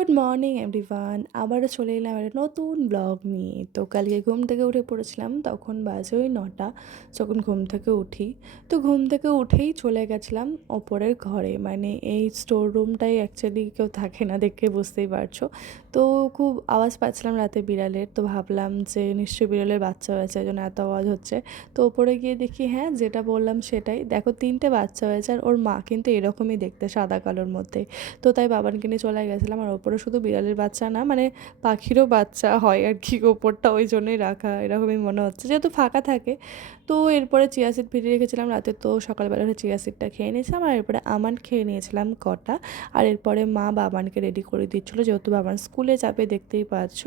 Good morning everyone, আবারও চলে এলাম একটা নতুন ব্লগ নিয়ে। তো কালকে ঘুম থেকে উঠে পড়েছিলাম, তখন বাজে ওই 9টা যখন ঘুম থেকে উঠি। তো ঘুম থেকে উঠেই চলে গেছিলাম ওপরের ঘরে, মানে এই স্টোর রুমটাই অ্যাকচুয়ালি কেউ থাকে না, দেখে বুঝতেই পারছো। তো খুব আওয়াজ পাচ্ছিলাম রাতে বিড়ালের, তো ভাবলাম যে নিশ্চয়ই বিড়ালের বাচ্চা হয়েছে, এই জন্য এত আওয়াজ হচ্ছে। তো ওপরে গিয়ে দেখি হ্যাঁ, যেটা বললাম সেটাই, দেখো 3টে বাচ্চা হয়েছে, আর ওর মা কিন্তু এরকমই দেখতে, সাদা কালোর মধ্যে। তো তাই বাবানকে নিয়ে চলে গেছিলাম। আর ওপরে শুধু বিড়ালের বাচ্চা না, মানে পাখিরও বাচ্চা হয় আর কি, ওপরটা ওই জন্যই রাখা, এরকমই মনে হচ্ছে যেহেতু ফাঁকা থাকে। তো এরপরে চিয়া সিড ভিজিয়ে রেখেছিলাম রাতে, তো সকালবেলা উঠে চিয়া সিডটা খেয়ে নিয়েছিলাম, আর এরপরে আমন্ড খেয়ে নিয়েছিলাম কটা। আর এরপরে মা বাবানকে রেডি করে দিচ্ছিলো, যেহেতু বাবান স্কুলে যাবে, দেখতেই পাচ্ছ।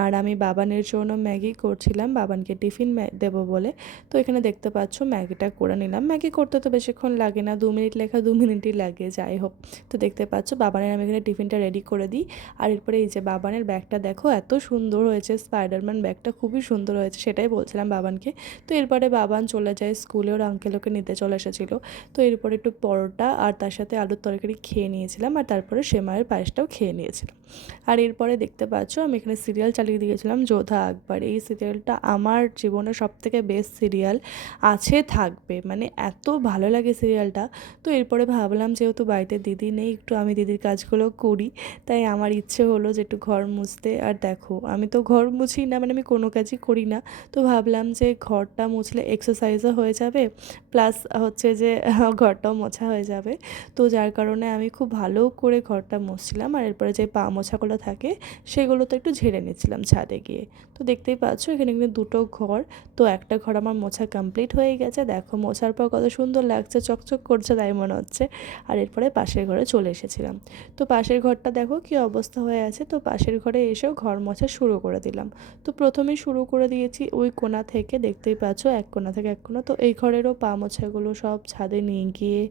আর আমি বাবানের জন্য ম্যাগি করছিলাম, বাবানকে টিফিন দেবো বলে। তো এখানে দেখতে পাচ্ছ ম্যাগিটা করে নিলাম। ম্যাগি করতে তো বেশিক্ষণ লাগে না, 2 মিনিট লেখা 2 মিনিটই লাগে, যাই হোক। তো দেখতে পাচ্ছ বাবানের আমি এখানে টিফিনটা রেডি করে দিই। আর এরপরে এই যে বাবানের ব্যাগটা দেখো এত সুন্দর হয়েছে, স্পাইডারম্যান ব্যাগটা খুবই সুন্দর হয়েছে, সেটাই বলছিলাম বাবানকে। তো এরপরে বাবান চলে যায় স্কুলে, ওর আঙ্কেল ওকে নিতে চলে এসেছিলো। তো এরপরে একটু পরোটা আর তার সাথে আলুর তরকারি খেয়ে নিয়েছিলাম, আর তারপরে সেমাইয়ের পায়েসটাও খেয়ে নিয়েছিলাম। আর এরপরে দেখতে পাচ্ছ আমি এখানে সিরিয়াল চালিয়ে দিয়েছিলাম, যোধা আকবর। এই সিরিয়ালটা আমার জীবনের সবথেকে বেস্ট সিরিয়াল, আছে থাকবে, মানে এত ভালো লাগে সিরিয়ালটা। তো এরপরে ভাবলাম যেহেতু বাড়িতে দিদি নেই, একটু আমি দিদির কাজগুলো করি। তাই আমার ইচ্ছে হলো যে একটু ঘর মুছতে। আর দেখো আমি তো ঘর মুছি না, মানে আমি কোনো কাজই করি না। তো ভাবলাম যে ঘরটা মুছলে এক্সারসাইজও হয়ে যাবে, প্লাস হচ্ছে যে ঘরটাও মোছা হয়ে যাবে। তো যার কারণে আমি খুব ভালো করে ঘরটা মুছছিলাম, আর এরপরে যে পা মোছাগুলো থাকে সেগুলো তো একটু ঝেড়ে নিচ্ছিলাম ছাদে গিয়ে। তো দেখতেই পাচ্ছ এখানে কিন্তু দুটো ঘর। তো একটা ঘর আমার মোছা কমপ্লিট হয়ে গেছে, দেখো মোছার পর কত সুন্দর লাগছে, চকচক করছে তাই মনে হচ্ছে। আর এরপরে পাশের ঘরে চলে এসেছিলাম। তো পাশের ঘরটা দেখো কী অবস্থা হয়ে আছে, তো পাশের ঘরে এসেও ঘর মোছা শুরু করে দিলাম। তো প্রথমেই শুরু করে দিয়েছি ওই কোণা থেকে, দেখতেই পাচ্ছ এক কোণা থেকে এক কোণা। তো এই ঘরেরও পা মোছাগুলো সব ছাদে নিয়ে গিয়ে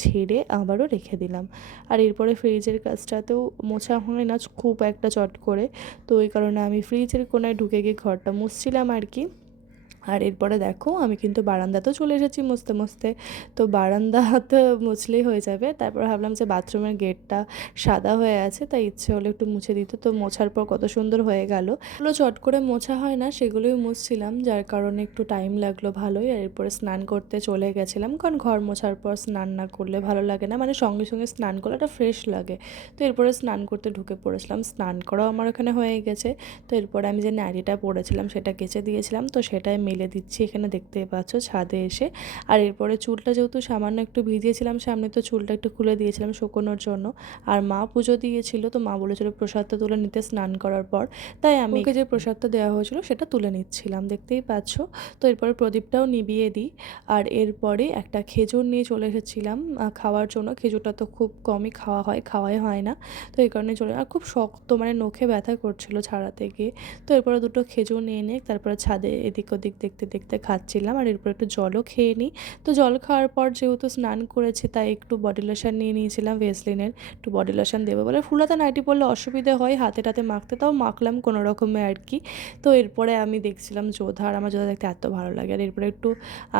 ঝেড়ে আবারও রেখে দিলাম। আর এরপরে ফ্রিজের কাজটাতেও মোছা হয় না খুব একটা চট করে, তো ওই কারণে আমি ফ্রিজের কোণায় ঢুকে গিয়ে ঘরটা মুছছিলাম আর কি। আর এরপরে দেখো আমি কিন্তু বারান্দাতেও চলে এসেছি মুছতে মুছতে। তো বারান্দাতে মুছলেই হয়ে যাবে, তারপর ভাবলাম যে বাথরুমের গেটটা সাদা হয়ে আছে, তাই ইচ্ছে হলো একটু মুছে দিতে। তো মোছার পর কত সুন্দর হয়ে গেল, ওগুলো চট করে মোছা হয় না, সেগুলোই মুছছিলাম, যার কারণে একটু টাইম লাগলো ভালোই। আর এরপরে স্নান করতে চলে গেছিলাম, কারণ ঘর মোছার পর স্নান না করলে ভালো লাগে না, মানে সঙ্গে সঙ্গে স্নান করলে একটা ফ্রেশ লাগে। তো এরপরে স্নান করতে ঢুকে পড়েছিলাম, স্নান করাও আমার ওখানে হয়ে গেছে। তো এরপরে আমি যে নাড়িটা পরেছিলাম সেটা কেচে দিয়েছিলাম, তো সেটাই মেলে দিচ্ছি এখানে, দেখতেই পাচ্ছ ছাদে এসে। আর এরপরে চুলটা যেহেতু সামান্য একটু ভিজিয়েছিলাম সামনে, তো চুলটা একটু খুলে দিয়েছিলাম শুকোনোর জন্য। আর মা পুজো দিয়েছিল, তো মা বলেছিল প্রসাদটা তুলে নিতে স্নান করার পর, তাই আমি ওকে যে প্রসাদটা দেওয়া হয়েছিল সেটা তুলে নিচ্ছিলাম, দেখতেই পাচ্ছ। তো এরপরে প্রদীপটাও নিভিয়ে দিই। আর এরপরে একটা খেজুর নিয়ে চলে এসেছিলাম খাওয়ার জন্য। খেজুরটা তো খুব কমই খাওয়া হয়, খাওয়াই হয় না, তো এই কারণে চলে। আর খুব শক্ত, মানে নখে ব্যথা করছিল ছাড়াতে গিয়ে। তো এরপরে দুটো খেজুর নিয়ে নিয়ে তারপরে ছাদে এদিক ওদিক দেখতে দেখতে খাচ্ছিলাম। আর এরপর একটু জলও খেয়ে নিই। তো জল খাওয়ার পর যেহেতু স্নান করেছি, তাই একটু বডি লোশন নিয়ে নিয়েছিলাম ভেসলিনের, একটু বডি লোশন দেবো বলে। ফুলাতে নাইটি পরলে অসুবিধে হয় হাতে টাতে মাখতে, তাও মাখলাম কোনো রকমে আর কি। তো এরপরে আমি দেখছিলাম যোধা, আর আমার যোধা দেখতে এত ভালো লাগে। আর এরপরে একটু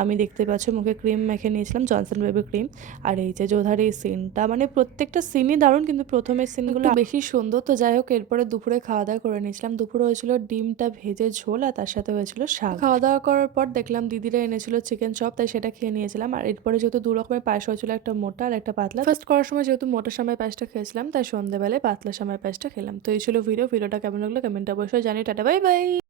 আমি দেখতে পাচ্ছি মুখে ক্রিম মেখে নিয়েছিলাম, জনসন বেবি ক্রিম। আর এই যে যোধার এই সিনটা, মানে প্রত্যেকটা সিনই দারুণ, কিন্তু প্রথমের সিনগুলো বেশি সুন্দর। তো যাই হোক, এরপরে দুপুরে খাওয়া দাওয়া করে নিয়েছিলাম। দুপুরে হয়েছিল ডিমটা ভেজে ঝোল, আর তার সাথে হয়েছিল শাক। খাওয়া দাওয়া করার পর দেখলাম দিদিরা এনেছিল চিকেন চপ, তাই সেটা খেয়ে নিয়েছিলাম। আর এরপরে যেহেতু দু রকমের পায়েস হয়েছিল, একটা মোটা আর একটা পাতলা। ফার্স্ট করার সময় যেহেতু মোটা সামাই পায়েসটা খেয়েছিলাম, তাই সন্ধ্যেবেলায় পাতলা সামাই পায়েসটা খেলাম। তো এই ছিল ভিডিওটা কেমন লাগলো কমেন্টে অবশ্যই জানিয়ে। Tata, bye bye.